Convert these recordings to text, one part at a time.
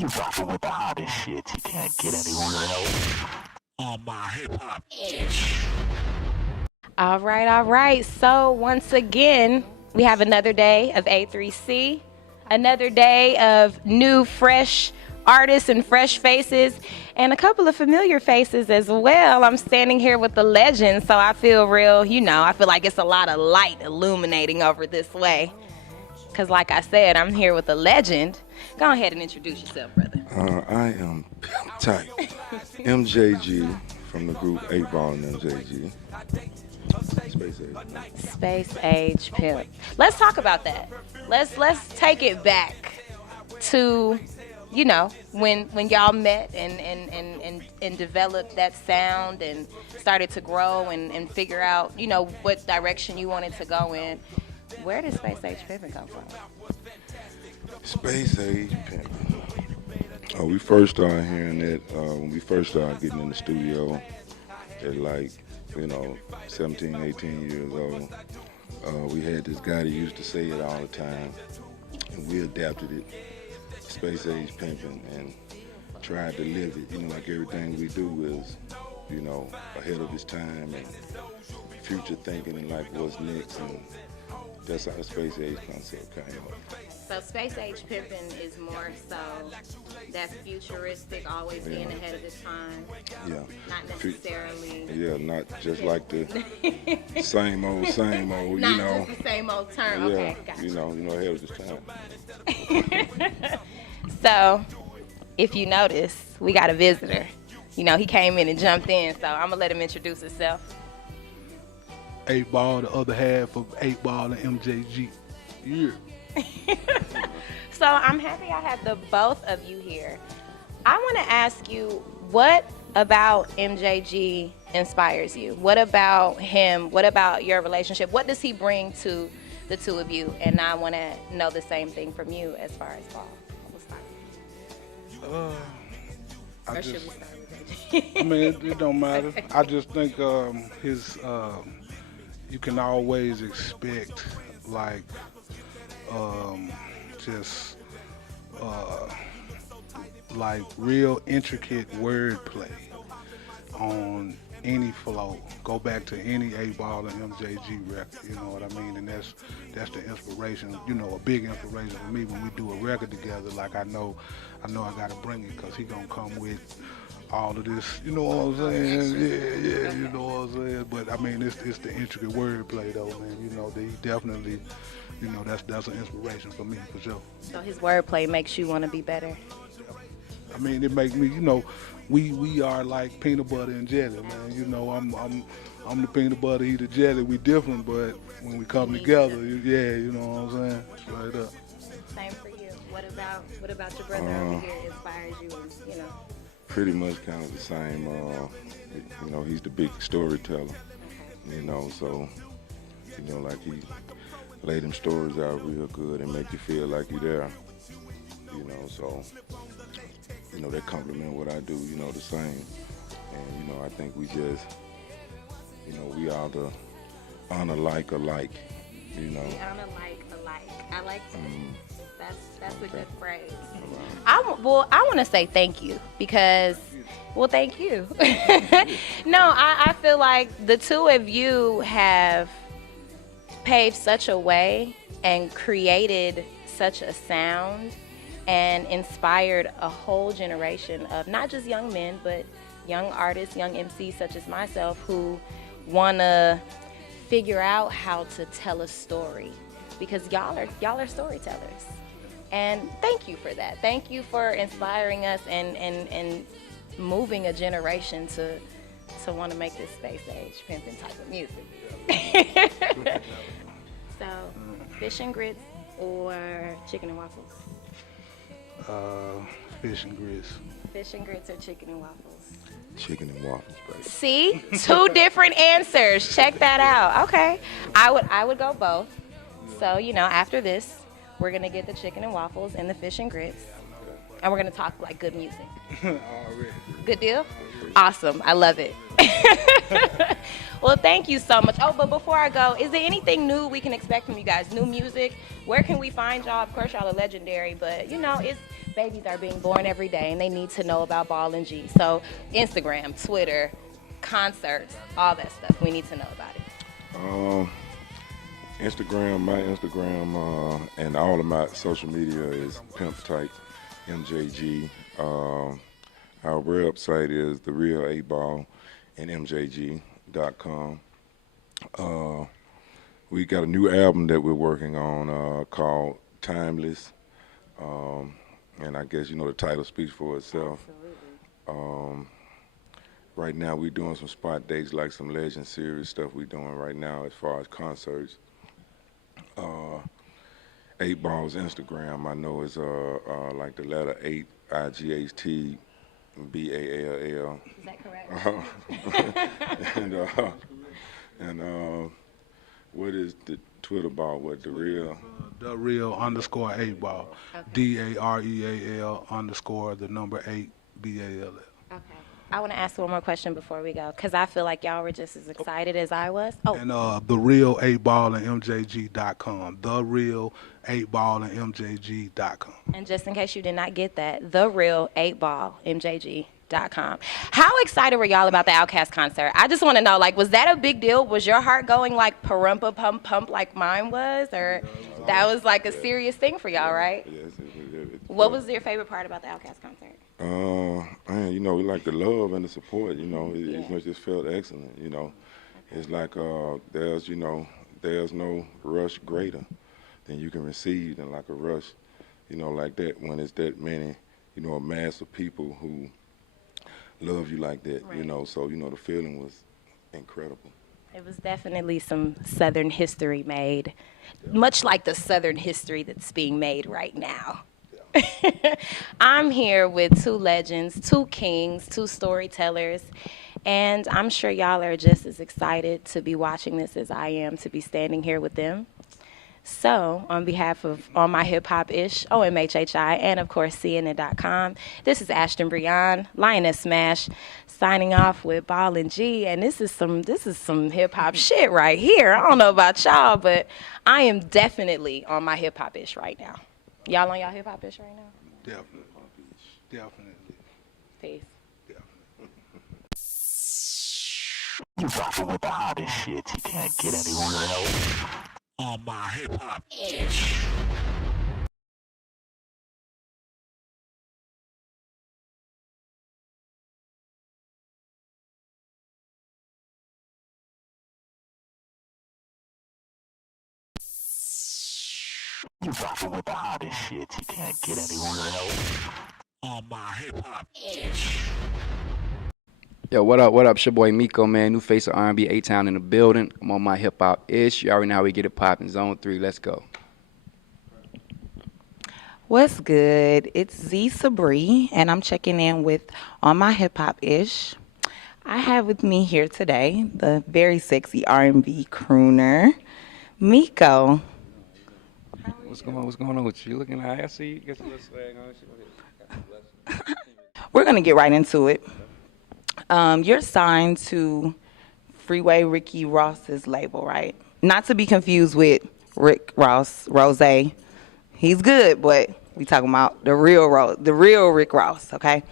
You rockin' with the hottest shit. You can't get anywhere else. On my hip hop itch. All right, all right. So once again, we have another day of A3C, another day of new, fresh artists and fresh faces, and a couple of familiar faces as well. I'm standing here with the legend, so I feel real, I feel like it's a lot of light illuminating over this way. Because like I said, I'm here with a legend. Go ahead and introduce yourself, brother. I am Pimp Tight, MJG from the group 8 Ball MJG. Space Age. Space Age Pimp. Let's talk about that. Let's take it back to, when y'all met and developed that sound and started to grow and figure out, what direction you wanted to go in. Where did Space Age Pimpin come from? Space Age Pimpin. We first started hearing it when we first started getting in the studio at 17, 18 years old. We had this guy that used to say it all the time, and we adapted it, Space Age Pimpin', and tried to live it. Like everything we do is, ahead of its time and future thinking and like what's next, and that's how the Space Age concept came up. So Space Age Pimpin' is more so that's futuristic, always being ahead of its time. Yeah. Not necessarily. Yeah, not just like the same old, Not just the same old term. Yeah, Okay, gotcha. Ahead of its time. So, if you notice, we got a visitor. He came in and jumped in, so I'm gonna let him introduce himself. 8 Ball, the other half of 8 Ball and MJG. Yeah. So I'm happy I have the both of you here. I want to ask you, what about MJG inspires you? What about him? What about your relationship? What does he bring to the two of you? And I want to know the same thing from you as far as Ball. Or should we start with MJG? I mean, it don't matter. I just think you can always expect real intricate wordplay on any flow. Go back to any 8 Ball and MJG record, you know what I mean? And that's the inspiration, a big inspiration for me when we do a record together. Like I know I gotta bring it because he gonna come with all of this, you know what I'm saying? Yeah, you know what I'm saying? But I mean, it's the intricate wordplay though, man. That he definitely, that's an inspiration for me for sure. So his wordplay makes you want to be better. I mean, it makes me, we are like peanut butter and jelly, man. I'm the peanut butter, he the jelly. We different, but when we come together, yeah, you know what I'm saying? Straight up. Same for you. What about your brother over here inspires you? Pretty much kind of the same. He's the big storyteller. So like he lay them stories out real good and make you feel like you're there. So they compliment what I do. The same. And I think we just, we are the unlike alike. We honor like alike. I like that. That's a good phrase. I want to say thank you because, thank you. No, I feel like the two of you have paved such a way and created such a sound and inspired a whole generation of not just young men, but young artists, young MCs such as myself who want to figure out how to tell a story because y'all are storytellers. And thank you for that. Thank you for inspiring us and moving a generation to want to make this Space Age Pimpin' type of music. So, fish and grits or chicken and waffles? Fish and grits. Fish and grits or chicken and waffles? Chicken and waffles, baby. See? Two different answers. Check that out. Okay. I would go both. So, after this, we're going to get the chicken and waffles and the fish and grits. and we're gonna talk like good music. Already. Good deal? Awesome. I love it. Well, thank you so much. Oh, but before I go, is there anything new we can expect from you guys? New music? Where can we find y'all? Of course, y'all are legendary, but you know, it's babies are being born every day, and they need to know about Ball and G. So, Instagram, Twitter, concerts, all that stuff. We need to know about it. Instagram, my Instagram, and all of my social media is Pimp Type MJG. Our website is The Real 8Ball and MJG.com. We got a new album that we're working on called Timeless. And I guess, you know, the title speaks for itself. Right now we're doing some spot dates, like some Legend Series stuff we're doing right now as far as concerts. 8Ball's Instagram, I know, is like the letter 8, IGHT, BALL. Is that correct? And what is the Twitter ball? What, the real? The real _ 8Ball. Okay. DAREAL _ the number 8 BALL. Okay. I want to ask one more question before we go, because I feel like y'all were just as excited as I was. Oh. And the real 8Ball and MJG.com. The real 8Ball and MJG.com. And just in case you did not get that, the real 8Ball MJG.com. How excited were y'all about the Outkast concert? I just want to know, like, was that a big deal? Was your heart going like parumpa pump pump like mine was, or that was like a serious thing for y'all, right? Yes. What was your favorite part about the Outkast concert? Man, you know, we like the love and the support, you know. It just felt excellent, you know. It's like there's no rush greater than you can receive than like a rush, you know, like that when it's that many, you know, a mass of people who love you like that, right. You know. So, you know, the feeling was incredible. It was definitely some Southern history made, much like the Southern history that's being made right now. I'm here with two legends, two kings, two storytellers, and I'm sure y'all are just as excited to be watching this as I am to be standing here with them. So, on behalf of All My Hip Hop Ish, OMHHI, and of course CNN.com, this is Ashton Breon, Lioness Smash, signing off with Ball and G, and this is some hip hop shit right here. I don't know about y'all, but I am definitely on my hip hop ish right now. Y'all on y'all hip hop ish right now? Definitely. Peace. You rockin' with the hottest shit. You can't get anywhere else. On my hip hop ish. You rockin' with the hottest shit. You can't get anywhere else. On my hip hop ish. Yo, what up? What up? It's your boy Miko, man. New face of R&B, A-Town in the building. I'm on my hip hop ish. You already know how we get it poppin'. Zone 3. Let's go. What's good? It's Z Sabri, and I'm checking in with On My Hip Hop Ish. I have with me here today the very sexy R&B crooner, Miko. What's going on with you? You looking like I see you get a little swag on. We're gonna get right into it. You're signed to Freeway Ricky Ross's label, right? Not to be confused with Rick Ross, Rose. He's good, but we talking about the real Rick Ross, okay?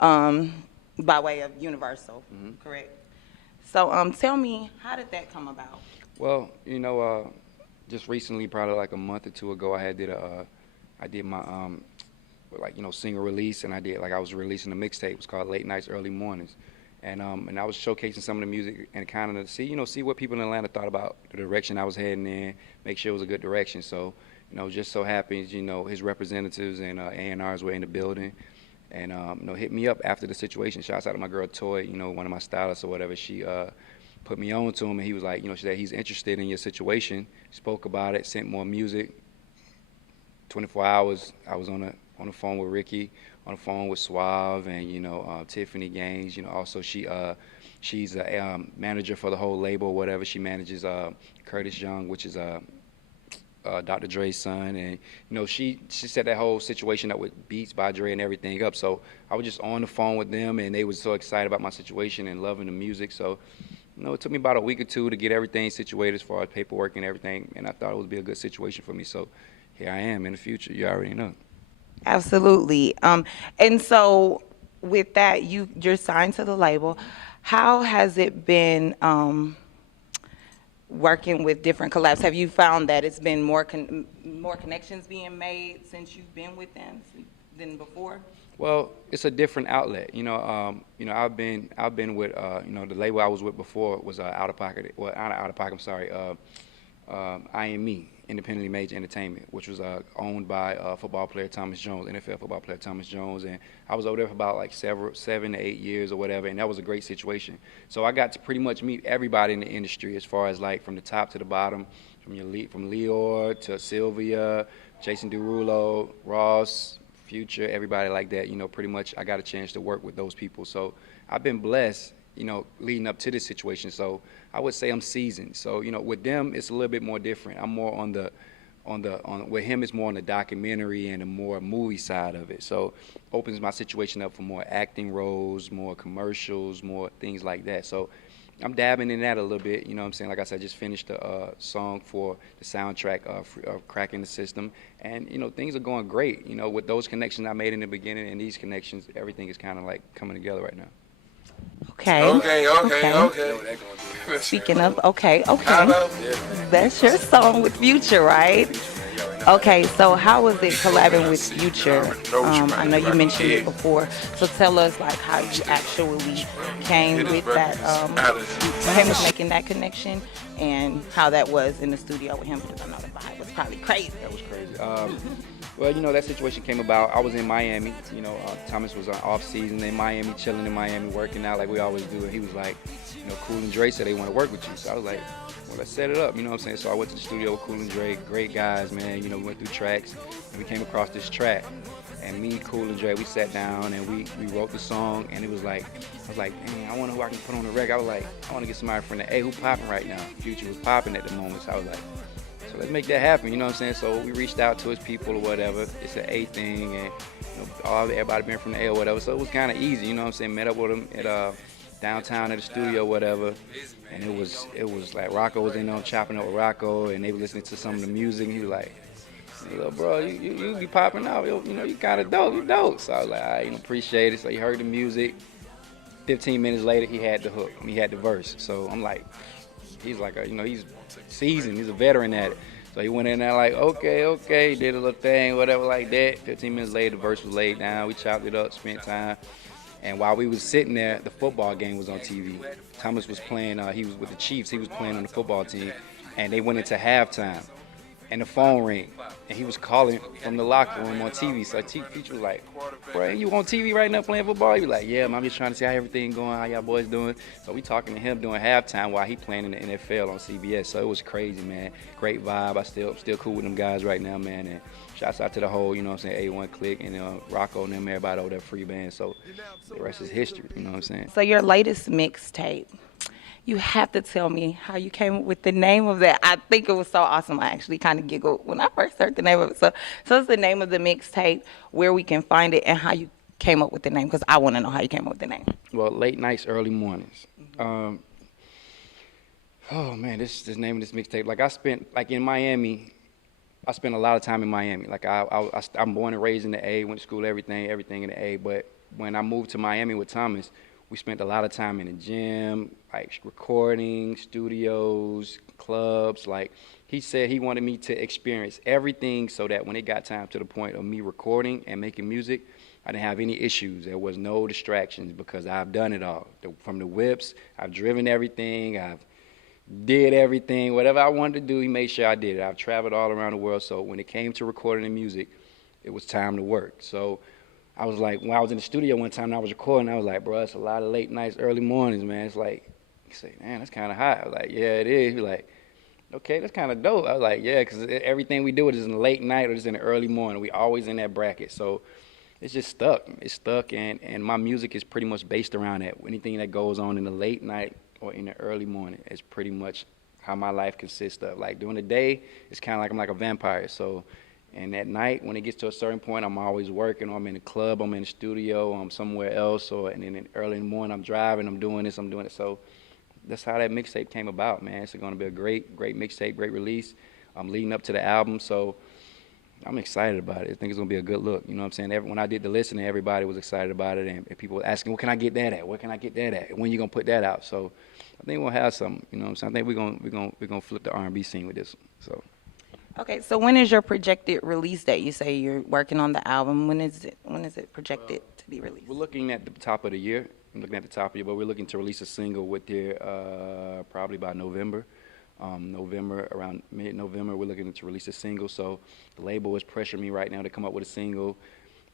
By way of Universal, correct? So tell me, how did that come about? Well, you know, just recently, probably like a month or two ago, I did my like, you know, single release, and I was releasing a mixtape. It was called Late Nights, Early Mornings. And I was showcasing some of the music and kind of see what people in Atlanta thought about the direction I was heading in, make sure it was a good direction. So, you know, just so happens, you know, his representatives and A&Rs were in the building, and you know, hit me up after the situation. Shouts out to my girl Toy, you know, one of my stylists or whatever. She put me on to him, and he was like, you know, she said he's interested in your situation. Spoke about it, sent more music. 24 hours, I was on the phone with Ricky, on the phone with Suave, and you know, Tiffany Gaines. You know, also she's a manager for the whole label, or whatever. She manages Curtis Young, which is Dr. Dre's son, and she set that whole situation up with Beats by Dre and everything up. So I was just on the phone with them, and they was so excited about my situation and loving the music. So it took me about a week or two to get everything situated as far as paperwork and everything, and I thought it would be a good situation for me. So here I am in the future. You already know. Absolutely. And so with that, you're signed to the label. How has it been working with different collabs? Have you found that it's been more connections being made since you've been with them than before? Well, it's a different outlet. I've been with the label I was with before was Out of Pocket. Well, not Out of Pocket. I'm sorry. IME, Independently Major Entertainment, which was owned by football player Thomas Jones, NFL football player Thomas Jones, and I was over there for about like 7 to 8 years or whatever, and that was a great situation. So I got to pretty much meet everybody in the industry, as far as like from the top to the bottom, from Leor to Sylvia, Jason Derulo, Ross, Future, everybody like that. Pretty much I got a chance to work with those people. So I've been blessed, leading up to this situation. So I would say I'm seasoned. So, with them, it's a little bit more different. I'm more with him, it's more on the documentary and the more movie side of it. So opens my situation up for more acting roles, more commercials, more things like that. So I'm dabbing in that a little bit, you know what I'm saying? Like I said, I just finished a song for the soundtrack of Cracking the System. And, things are going great, with those connections I made in the beginning and these connections, everything is kind of like coming together right now. Okay. Speaking of, okay. That's your song with Future, right? Okay, so how was it collabing with Future? I know you mentioned it before, so tell us like how you actually came with that, came with making that connection, and how that was in the studio with him, because I know the vibe was probably crazy. That was crazy. Well, that situation came about. I was in Miami. Thomas was on off season in Miami, chilling in Miami, working out like we always do. And he was like, Cool and Dre said they want to work with you. So I was like, well, let's set it up. You know what I'm saying? So I went to the studio with Cool and Dre, great guys, man. We went through tracks, and we came across this track. And me, Cool and Dre, we sat down and we wrote the song. And it was like, I was like, dang, I wonder who I can put on the record. I was like, I want to get somebody from the A who popping right now. Future was popping at the moment. So I was like, so let's make that happen, you know what I'm saying? So we reached out to his people or whatever. It's an A thing, and everybody been from the A or whatever. So it was kind of easy, you know what I'm saying? Met up with him at downtown at the studio or whatever, and it was like Rocco was in there chopping up with Rocco, and they were listening to some of the music. And he was like, "Little bro, you be popping out, you kind of dope, you dope." So I was like, I appreciate it. So he heard the music. 15 minutes later, he had the hook, he had the verse. So I'm like, he's like, he's seasoned, he's a veteran at it. So he went in there like, okay, did a little thing, whatever like that. 15 minutes later, the verse was laid down. We chopped it up, spent time. And while we was sitting there, the football game was on TV. Thomas was playing, he was with the Chiefs, he was playing on the football team. And they went into halftime. And the phone rang, and he was calling from the locker room on TV. So Future was like, bro, you on TV right now playing football? He was like, yeah, man, I'm just trying to see how everything going, how y'all boys doing. So we talking to him during halftime while he playing in the NFL on CBS. So it was crazy, man. Great vibe. I still cool with them guys right now, man. And shouts out to the whole, A1 Click and Rocco and them, everybody over there, free band. So the rest is history, you know what I'm saying? So your latest mixtape, you have to tell me how you came up with the name of that. I think it was so awesome. I actually kind of giggled when I first heard the name of it. So it's the name of the mixtape, where we can find it, and how you came up with the name, because I want to know how you came up with the name. Well, Late Nights, Early Mornings. Oh man, this name of this mixtape. Like I spent, like in Miami, I spent a lot of time in Miami. Like I'm born and raised in the A, went to school, everything in the A. But when I moved to Miami with Thomas, we spent a lot of time in the gym, like recording, studios, clubs. Like he said he wanted me to experience everything so that when it got time to the point of me recording and making music, I didn't have any issues. There was no distractions, because I've done it all. From the whips, I've driven everything, I've did everything. Whatever I wanted to do, he made sure I did it. I've traveled all around the world. So when it came to recording the music, it was time to work. So I was like, when I was in the studio one time and I was recording, I was like, bro, it's a lot of late nights, early mornings, man. It's like, you say, man, that's kind of hot. I was like, yeah, it is. He was like, okay, that's kind of dope. I was like, yeah, because everything we do is in the late night or it's in the early morning. We always in that bracket. So it's just stuck. It's stuck, and my music is pretty much based around that. Anything that goes on in the late night or in the early morning is pretty much how my life consists of. Like during the day, it's kind of like I'm like a vampire. So, and at night, when it gets to a certain point, I'm always working, or I'm in the club, I'm in the studio, I'm somewhere else, and then early in the morning, I'm driving, I'm doing this, I'm doing it. So that's how that mixtape came about, man. It's going to be a great mixtape, great release. I'm leading up to the album, so I'm excited about it. I think it's going to be a good look. You know what I'm saying? When I did the listening, everybody was excited about it, and people were asking, where can I get that at? Where can I get that at? When you going to put that out? So I think we'll have something. You know what I'm saying? I think we're going to flip the R&B scene with this one. So. Okay, so when is your projected release date? You say you're working on the album. When is it projected to be released? We're looking at the top of the year. I'm looking at the top of the year, but we're looking to release a single with their probably by November. Around mid-November, we're looking to release a single. So the label is pressuring me right now to come up with a single,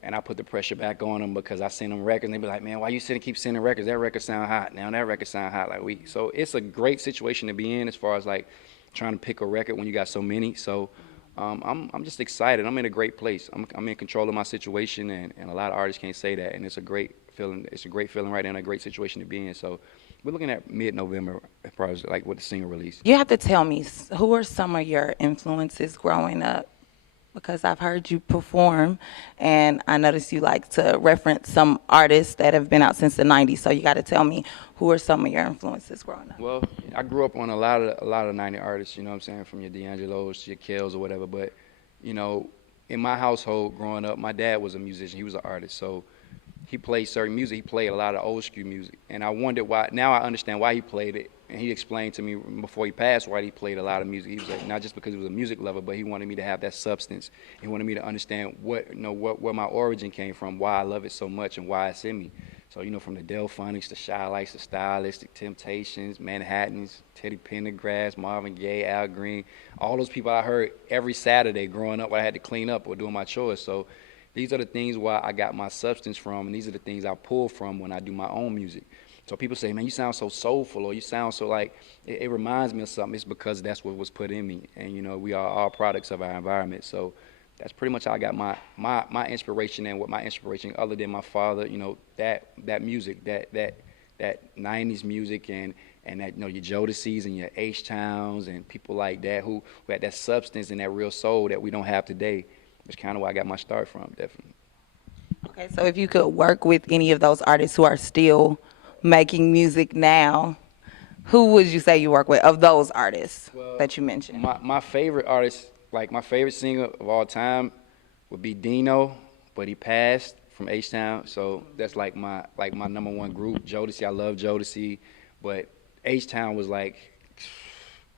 and I put the pressure back on them because I send them records, and they be like, man, why you keep sending records? That record sound hot. Now that record sound hot. So it's a great situation to be in as far as like trying to pick a record when you got so many. So I'm just excited. I'm in a great place. I'm in control of my situation, and a lot of artists can't say that, and it's a great feeling. It's a great feeling right now, and a great situation to be in. So we're looking at mid-November, as far as like with the single release. You have to tell me, who are some of your influences growing up? Because I've heard you perform, and I noticed you like to reference some artists that have been out since the 90s. So you got to tell me, who are some of your influences growing up? Well, I grew up on a lot of 90 artists, you know what I'm saying, from your D'Angelo's to your Kells or whatever. But, you know, in my household growing up, my dad was a musician. He was an artist. So he played certain music. He played a lot of old school music. And I wondered why. Now I understand why he played it. And he explained to me before he passed why he played a lot of music. He was like, not just because he was a music lover, but he wanted me to have that substance. He wanted me to understand where my origin came from, why I love it so much, and why it's in me. So, you know, from the Delphonics, the Shy Lights, the Stylistic, Temptations, Manhattans, Teddy Pendergrass, Marvin Gaye, Al Green, all those people I heard every Saturday growing up when I had to clean up or doing my chores. So these are the things where I got my substance from, and these are the things I pull from when I do my own music. So people say, man, you sound so soulful, or you sound so like, it reminds me of something. It's because that's what was put in me. And, you know, we are all products of our environment. So that's pretty much how I got my inspiration, and what my inspiration, other than my father, you know, that music, that 90s music, and that, you know, your Jodeci's and your H-Towns and people like that who had that substance and that real soul that we don't have today. That's kind of where I got my start from, definitely. Okay, so if you could work with any of those artists who are still making music now, who would you say you work with of those artists that you mentioned? My favorite artist, like my favorite singer of all time, would be Dino, but he passed from H-Town, so that's like my number one group. Jodeci, I love Jodeci, but H-Town was like,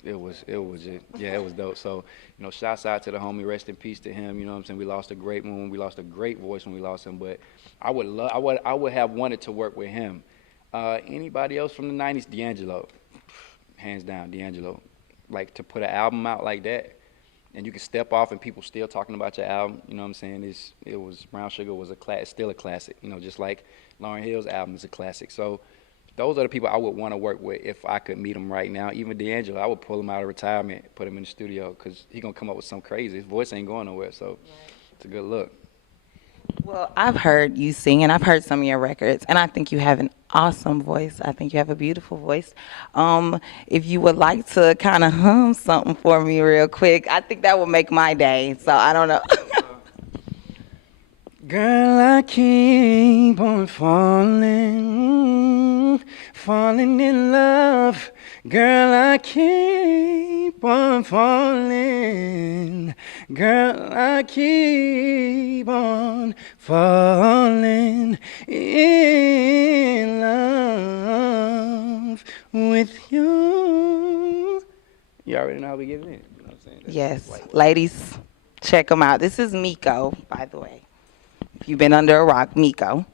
it was dope. So, you know, shouts out to the homie, rest in peace to him. You know what I'm saying? We lost a great one. We lost a great voice when we lost him. But I would have wanted to work with him. Anybody else from the 90s? D'Angelo, hands down, D'Angelo. Like, to put an album out like that, and you can step off and people still talking about your album. You know what I'm saying? Brown Sugar was still a classic. You know, just like Lauryn Hill's album is a classic. So those are the people I would want to work with if I could meet them right now. Even D'Angelo, I would pull him out of retirement, put him in the studio, because he's going to come up with something crazy. His voice ain't going nowhere, so it's a good look. Well, I've heard you sing, and I've heard some of your records, and I think you have an awesome voice. I think you have a beautiful voice. If you would like to kind of hum something for me real quick, I think that would make my day, so I don't know. Girl, I keep on falling in love. Girl, I keep on falling. Girl, I keep on falling in love with you. You already know how we get it in. You know what I'm saying? Yes, ladies, check them out. This is Miko, by the way. If you've been under a rock, Miko.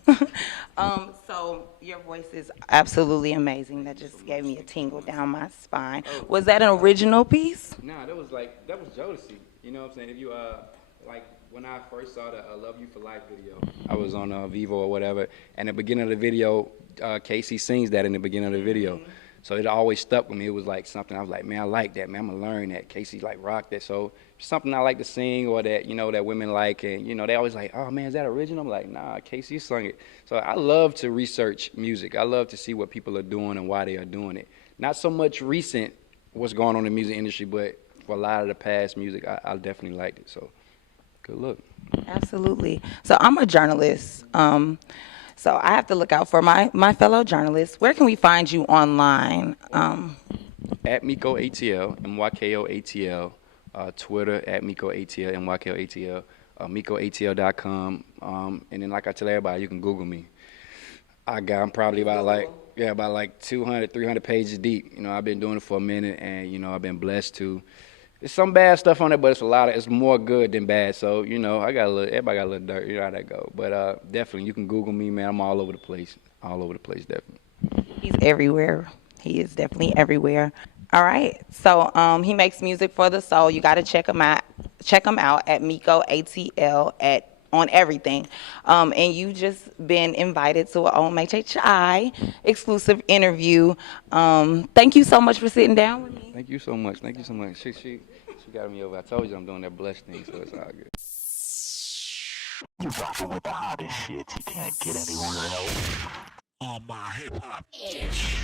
So your voice is absolutely amazing. That just gave me a tingle down my spine. Was that an original piece? Nah, that was Jodeci. You know what I'm saying? If you like when I first saw the "Love You for Life" video, I was on Vivo or whatever, and at the beginning of the video, Casey sings that in the beginning of the video. So it always stuck with me. It was like something I was like, man, I like that, man. I'm gonna learn that. Casey like rocked that. So something I like to sing, or that, you know, that women like, and you know, they always like, oh man, is that original? I'm like, nah, Casey sung it. So I love to research music. I love to see what people are doing and why they are doing it. Not so much recent what's going on in the music industry, but for a lot of the past music, I definitely liked it. So good look. Absolutely. So I'm a journalist. So I have to look out for my fellow journalists. Where can we find you online? At Miko ATL, MYKO ATL, Twitter at Miko ATL, MYKO ATL, MikoATL.com. And then, like I tell everybody, you can Google me. I'm probably about like 200, 300 pages deep. You know, I've been doing it for a minute, and you know, I've been blessed to. There's some bad stuff on it, but it's more good than bad. So you know, everybody got a little dirt. You know how that go. But definitely, you can Google me, man. I'm all over the place. All over the place, definitely. He's everywhere. He is definitely everywhere. All right. So he makes music for the soul. You got to check him out. Check him out at Miko ATL on everything. And you just been invited to an MHHI exclusive interview. Thank you so much for sitting down with me. Thank you so much. Thank you so much. She got me over. I told you I'm doing that blush thing, so it's all good. You rockin' with the hottest shit. You can't get anywhere else. On my hip hop itch.